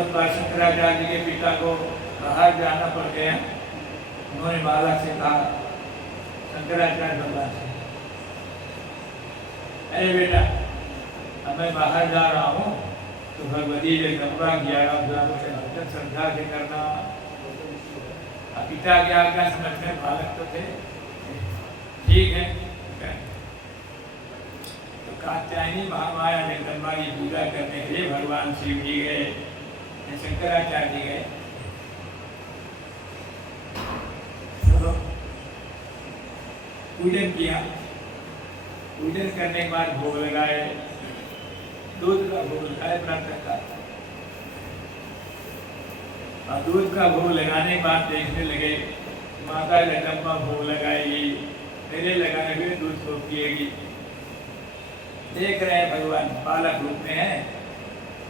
बहुत बार शंकराचार्य के पिता को बाहर जाना पड़ गया। उन्होंने बालक से कहा, शंकराचार्य भगवान से, अरे बेटा अब मैं बाहर जा रहा हूँ तो भगवती जगदम्बा की आराधना को श्रद्धा से करना। पिता की आज्ञा समझकर बालक तो थे, ठीक है। तो कात्यायनी महामाया जगदम्बा की पूजा करने के लिए भगवान शिव जी गए, शंकराचार्य जी गए। तो पूजन किया, पूजन करने के बाद भोग लगाए, दूध का भोग लगाए प्रातः काल। और दूध का भोग लगाने के बाद देखने लगे माता जगदम्बा भोग लगाएगी, मेरे लगाए हुए दूध को पिएगी। देख रहे हैं भगवान बालक रूप में है,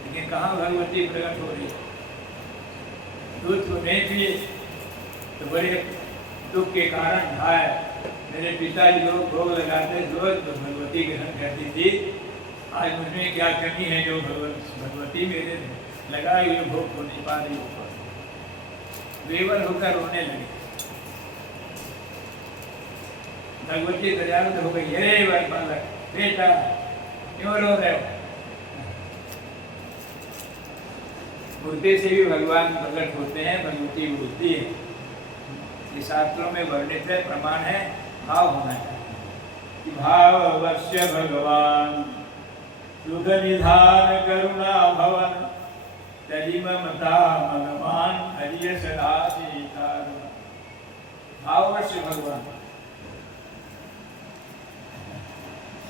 लेकिन कहाँ भगवती प्रकट हो रही है। दूध को नहीं पिए तो बड़े दुख के कारण हाय मेरे पिताजी लोग भोग लगाते रोज तो भगवती ग्रहण करती थी, आज मुझमें क्या कमी है जो भगवती मेरे लगाए हुए भोग को नहीं पा रही। बेवर होकर रोने लगे। भगवती दयालु हो गई, अरे बालक बेटा क्यों रो रहे हो? मूर्ति से भी भगवान प्रकट होते हैं, भगवती बोलती है। ये शास्त्रों में वर्णित है, प्रमाण है, भाव होना है। भाव अवश्य भगवान सुख निधान करुणा भवन तरी ममता भगवान हरिय सदा सीतार। भाव अवश्य भगवान।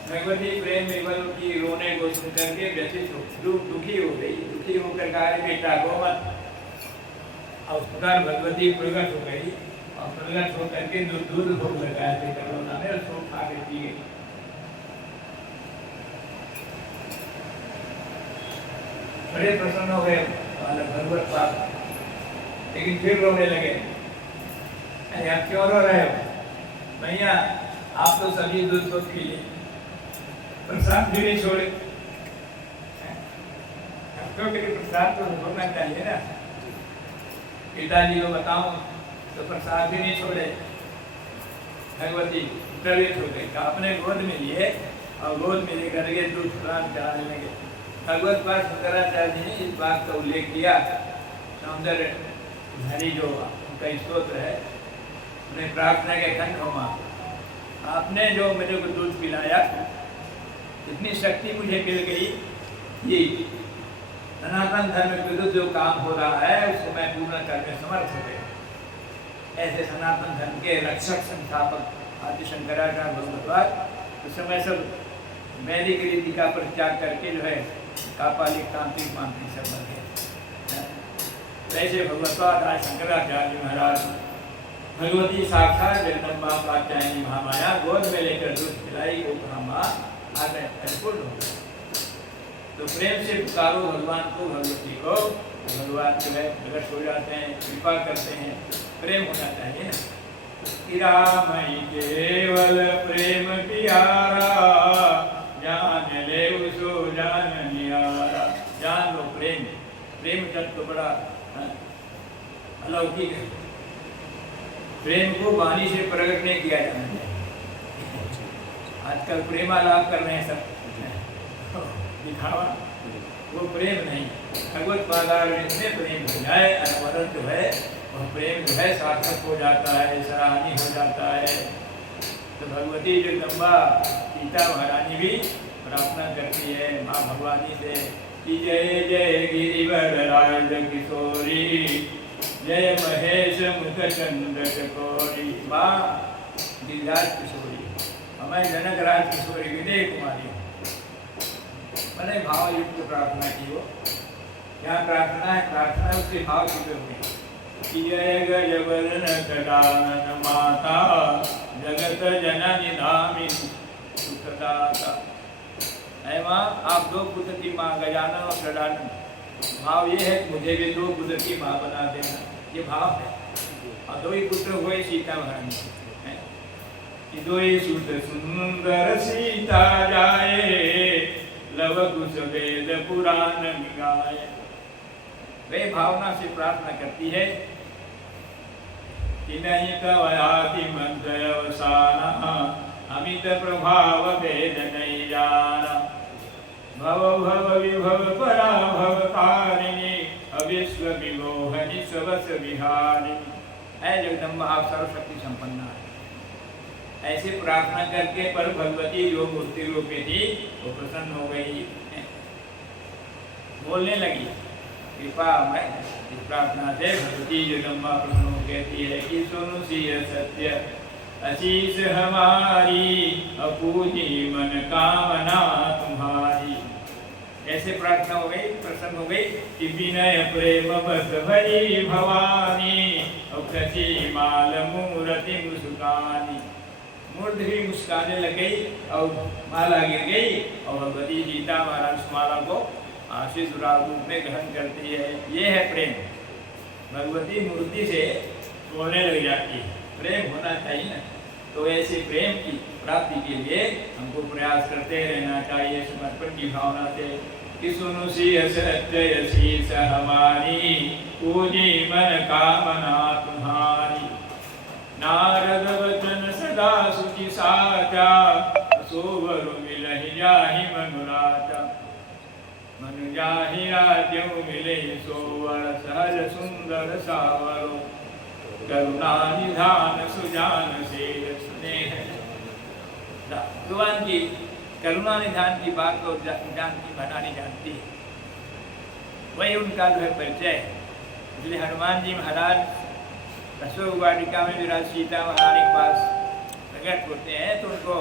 भगवती प्रेम विमल की रोने को सुन करके व्यथित दुखी हो गई, दुखी होकर कहा बेटा को मत। और भगवती प्रकट हो गई और प्रकट होकर के जो दूध भोग लगाए थे करुणा में उसको खा के पी गई। बड़े प्रसन्न हो गए भगवत पाप, लेकिन फिर रोने लगे। अरे आप क्यों रो रहे हो? भैया आप तो सभी दूध को पी लिए, प्रसाद भी नहीं छोड़े। क्योंकि प्रसाद तो होना चाहिए ना। पिताजी को बताऊं तो प्रसाद भी नहीं छोड़े। भगवती प्रवेश हो गई, अपने गोद में लिए और गोद में लेकर के दूध प्रदान कराने लगे। भगवत पास शंकराचार्य जी ने इस बात का उल्लेख किया। सौंदर्य हरि जो उनका स्तोत्र है, उन्हें प्रार्थना के खंड होमा, आपने जो मेरे को दूध पिलाया इतनी शक्ति मुझे मिल गई, ये सनातन धर्म के विरुद्ध जो काम हो रहा है उसको मैं पूर्ण करने समर्थ हो गया। ऐसे सनातन धर्म के रक्षक संस्थापक आदि शंकराचार्य भगवतपाद उस समय सब वैदिक रीति का परित्याग करके जो है कापालिक तांत्रिक मांत्रिक सब बन गए। वैसे भगवतपाद आज शंकराचार्य महाराज भगवती साक्षात जगदम्बा कात्यायनी महामाया गोद में लेकर दूध पिलाई वो ब्रह्मा आज परिपूर्ण हो गए। तो प्रेम से पुकारो भगवान को, भगवती को, भगवान जो है प्रकट हो जाते हैं, कृपा करते हैं। प्रेम होना चाहिए ना। रामई केवल प्रेम प्यारा जान ले उसो जान नियारा। जान लो प्रेम, प्रेम तत्व तो बड़ा अलौकिक है। प्रेम को वाणी से प्रकट नहीं किया जाना चाहिए। आजकल प्रेमालाप कर रहे हैं सब, दिखावा, वो प्रेम नहीं। भगवत पादार में प्रेम हो जाए, अनवरत जो है वह प्रेम जो है सार्थक हो जाता है, सराहनीय हो जाता है। तो भगवती जगदम्बा सीता महारानी भी प्रार्थना करती है माँ भगवानी से कि जय जय गिरिवर राज किशोरी, जय महेश मुख चंद्र चकोरी। माँ गिरिराज किशोरी, हमें जनक राज किशोरी विजय कुमारी, मैंने भाव युक्त प्रार्थना की। वो क्या प्रार्थना है? प्रार्थना उसके भाव छुपे हुए। जय गजवर्ण कटानन माता जगत जननी धामी सुखदाता। ऐ माँ आप दो पुत्र की माँ गजानन और गजानन। भाव ये है मुझे भी दो पुत्र की माँ बना देना, ये भाव है। और दो ही पुत्र हुए सीता महारानी। दो ही सुत सुंदर सीता जाए, लव कुश वेद पुराण गाए। वे भावना से प्रार्थना करती है कि नहीं कवयाति मंत्र अवसाना अमित प्रभाव भेद नहीं जाना भव भव विभव पराभव कारिणी अविश्व विमोहनि स्वस विहारिणी। है जगदम्बा आप सर्वशक्ति संपन्ना है। ऐसे प्रार्थना करके पर भगवती जो मूर्ति रूपी थी वो प्रसन्न हो गई, बोलने लगी। कृपा मैं इस प्रार्थना से भगवती जगदम्बा प्रसन्न हो कहती है कि सुनो सिय सत्य आशीष हमारी अपूजी मन कामना तुम्हारी। ऐसे प्रार्थना हो गई, प्रसन्न हो गई कि विनय प्रेम बस भरी भवानी और कची माल मूर्ति मुस्कानी। मूर्ति भी मुस्काने लग गई और माला गिर गई और भगवती सीता महाराज माला को आशीष रूप में ग्रहण करती है। ये है प्रेम। भगवती मूर्ति से बोलने लग जाती है। प्रेम होना चाहिए ना, तो ऐसे प्रेम की प्राप्ति के लिए हमको प्रयास करते रहना चाहिए समर्पण की भावना से। कि सुनु सिय सत्य शीस हमारी पूजी मन कामना तुम्हारी। नारद वचन सदा सुचि साचा सोवर मिलहि जाहि मनुराचा। मनु जाहि राज्यों मिले सोवर सहज सुंदर सावरो। करुणा निधान सुजान से स्नेह। भगवान की करुणा निधान की बात तो जानती भटानी जानती है, वही उनका जो है परिचय। इसलिए हनुमान जी महाराज अशोक वाटिका में विराज सीता महारानी के पास प्रकट होते हैं तो उनको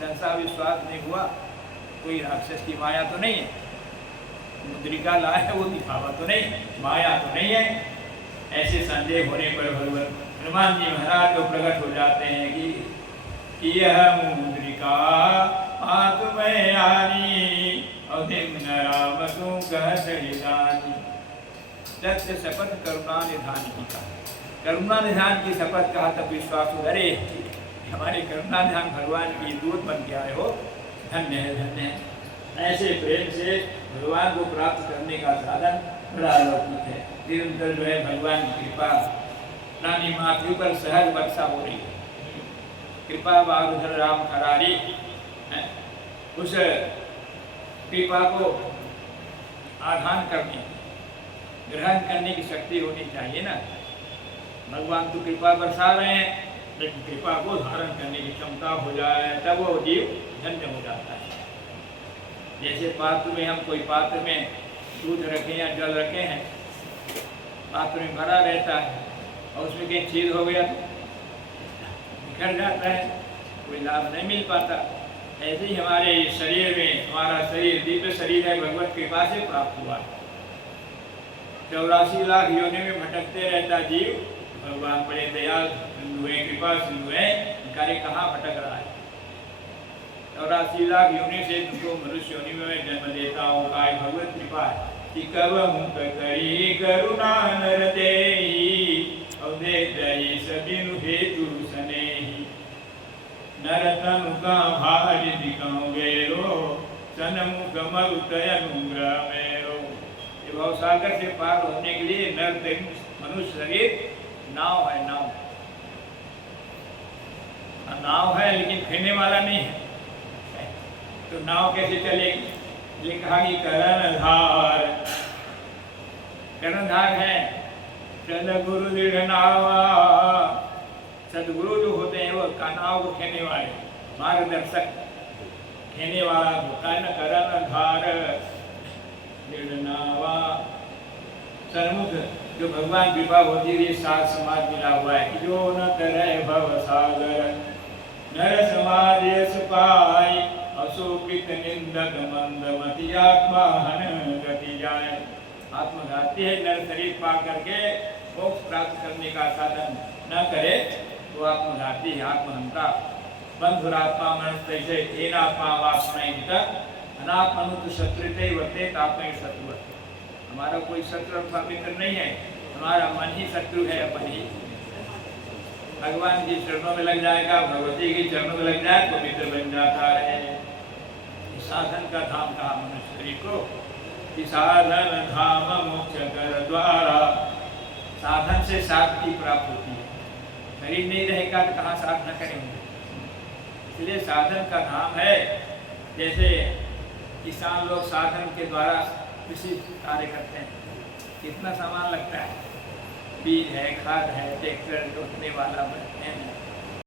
संसार विश्वास नहीं हुआ कोई राक्षस की माया तो नहीं है, मुद्रिका लाए है वो दिखावा तो नहीं, माया तो नहीं है। ऐसे संदेह होने पर भगवान हनुमान जी महाराज को प्रकट हो जाते हैं कि यह मुद्रिका आत्मय आनी अवधिम राम तू कहत हिदानी। सत्य शपथ करुणा निधान की कहा, करुणा निधान की शपथ कहा तब विश्वास हो। अरे हमारे करुणा निधान भगवान की दूत बन के आए हो, धन्य है धन्य है। ऐसे प्रेम से भगवान को प्राप्त करने का साधन बड़ा अलौकिक है। निरंतर जो है भगवान की कृपा रानी मातृ पर सहज वर्षा हो रही है। कृपा बारुधर राम खरारी, उस कृपा को आधान करने ग्रहण करने की शक्ति होनी चाहिए ना। भगवान तो कृपा बरसा रहे हैं, लेकिन कृपा को धारण करने की क्षमता हो जाए तब वो जीव धन्य हो जाता है। जैसे पात्र में हम कोई पात्र में दूध रखे या जल रखे हैं, पात्र में भरा रहता है और उसमें कहीं छेद हो गया तो बिखर जाता है, कोई लाभ नहीं मिल पाता। ऐसे ही हमारे शरीर में, हमारा शरीर दिव्य शरीर है, भगवत कृपा से प्राप्त हुआ है। 84 लाख योनि में भटकते रहता जीव, भगवान बड़े दयाल सिंधु है, कृपा सिंधु है, कार्य कहाँ भटक रहा है। 84 लाख योनि से तुमको मनुष्य योनि में जन्म देता हूँ, काय भगवत कृपा है। कि कब मुख करी करुणा नर देहि, अवधे दई सबिनु हेतु सनेहि। नर तनु का भारी दिखाऊं गेरो, सनमुख मरुतय अनुग्रह मेरो। ये भवसागर से पार होने के लिए नर मनुष्य शरीर नाव है, नाव नाव है लेकिन खेने वाला नहीं है, तो नाव कैसे चलेगी। लिखा कि करणधार, करणधार है सदगुरु दृढ़ नावा। सदगुरु जो होते हैं वो नाव को खेने वाले, मार्गदर्शक, खेने वाला होता है न। करणधार दृढ़ नावा, सन्मुख जो भगवान कृपा होती है, साथ समाज मिला हुआ है कि जो न करे भव सागर। नर समाज यश पाई, अशोकित निंदक मंदमति, आत्मा हन गति जाए। आत्मघाती है, नर शरीर पा करके मोक्ष प्राप्त करने का साधन न करे तो आत्मघाती है, आत्महंता। बंधुरात्मा मनस्ते से एनात्मा वासनाइत अनात्मनुत शत्रुते वर्ते तात्मे शत्रु। हमारा कोई शत्रु अथवा मित्र नहीं है, हमारा मन ही शत्रु है अपन ही। भगवान के चरणों में लग जाएगा, भगवती के चरणों में लग जाए तो मित्र बन जाता है। साधन का धाम कहा मनुष्य को कि साधन धाम मोक्ष कर द्वार, से साधन की प्राप्त होती है। शरीर नहीं रहेगा तो कहाँ साधना करेंगे। इसलिए साधन का नाम है, जैसे किसान लोग साधन के द्वारा कृषि कार्य करते हैं, कितना सामान लगता है, बीज है, खाद है, ट्रैक्टर जोतने वाला है,